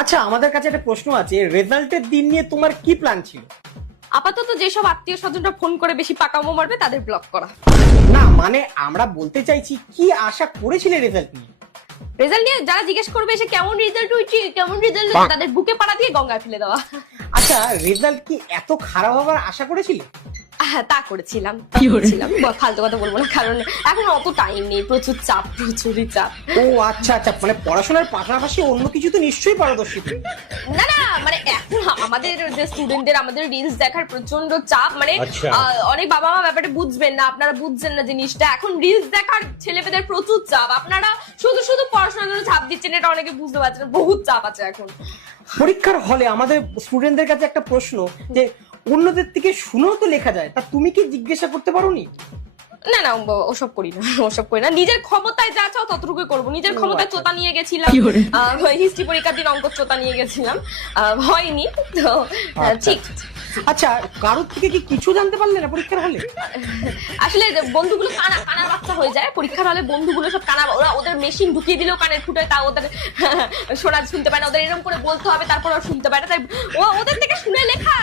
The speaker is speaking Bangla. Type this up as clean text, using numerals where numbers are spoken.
আচ্ছা, আমাদের কাছে একটা প্রশ্ন আছে, রেজাল্টের দিন নিয়ে তোমার কি প্ল্যান ছিল? আপাতত যেসব আত্মীয় স্বজনরা ফোন করে বেশি পাকামো মারবে তাদের ব্লক করা। না মানে আমরা বলতে চাইছি কি আশা করেছিলে রেজাল্ট নিয়ে? রেজাল্ট নিয়ে যারা জিজ্ঞেস করবে এসে কেমন রেজাল্ট হয়েছে কেমন রেজাল্ট, তাদের বুকে পাড়া দিয়ে গঙ্গায় ফেলে দেওয়া। আচ্ছা, রেজাল্ট কি এত খারাপ হবার আশা করেছিলে? হ্যাঁ, তা করেছিলাম। ফালতু কথা বলবো না, কারণ এখন অত টাইম নেই, প্রচুর চাপ, প্রচুরই চাপ। ও আচ্ছা আচ্ছা, মানে পড়াশোনার পাশাপাশি অন্য কিছু তো নিশ্চয়ই পারদর্শী তুমি। না না, মানে এখন আমাদের যে স্টুডেন্টদের আমাদের রিলস দেখার প্রচন্ড চাপ, মানে আচ্ছা। অনেক বাবা মা ব্যাপারটা বুঝবেন না, আপনারা বুঝছেন না জিনিসটা। এখন রিলস দেখার ছেলেমেয়েদের প্রচুর চাপ, আপনারা শুধু শুধু পড়াশোনার জন্য চাপ দিচ্ছেন, এটা অনেকে বুঝতে পারছেন। বহুত চাপ আছে এখন। পরীক্ষার হলে আমাদের স্টুডেন্টদের কাছে একটা প্রশ্ন, যে অন্যদের থেকে শুনেও তো লেখা যায়, তা তুমি কি জিজ্ঞাসা করতে পারোনি? না না, ওসব করি না, ওসব করি না। নিজের ক্ষমতায় যা চাও ততটুকুই করবো। নিজের ক্ষমতায় চোতা নিয়ে গেছিলাম, হিস্ট্রি পরীক্ষার দিন অঙ্ক চোতা নিয়ে গেছিলাম, হয়নি তো। ঠিক। আচ্ছা, কারোর থেকে কি কিছু জানতে পারলে না পরীক্ষার হলে? আসলে বন্ধুগুলো কানার বাচ্চা হয়ে যায় পরীক্ষার হলে। বন্ধুগুলো সব কানা, ওরা ওদের মেশিন ঢুকিয়ে দিলেও কানের ফুটে, তা ওদের শোনা শুনতে পায় না। ওদের এরকম করে বলতে হবে, তারপর ওরা শুনতে পায় না। তাই ওদের থেকে শুনে লেখা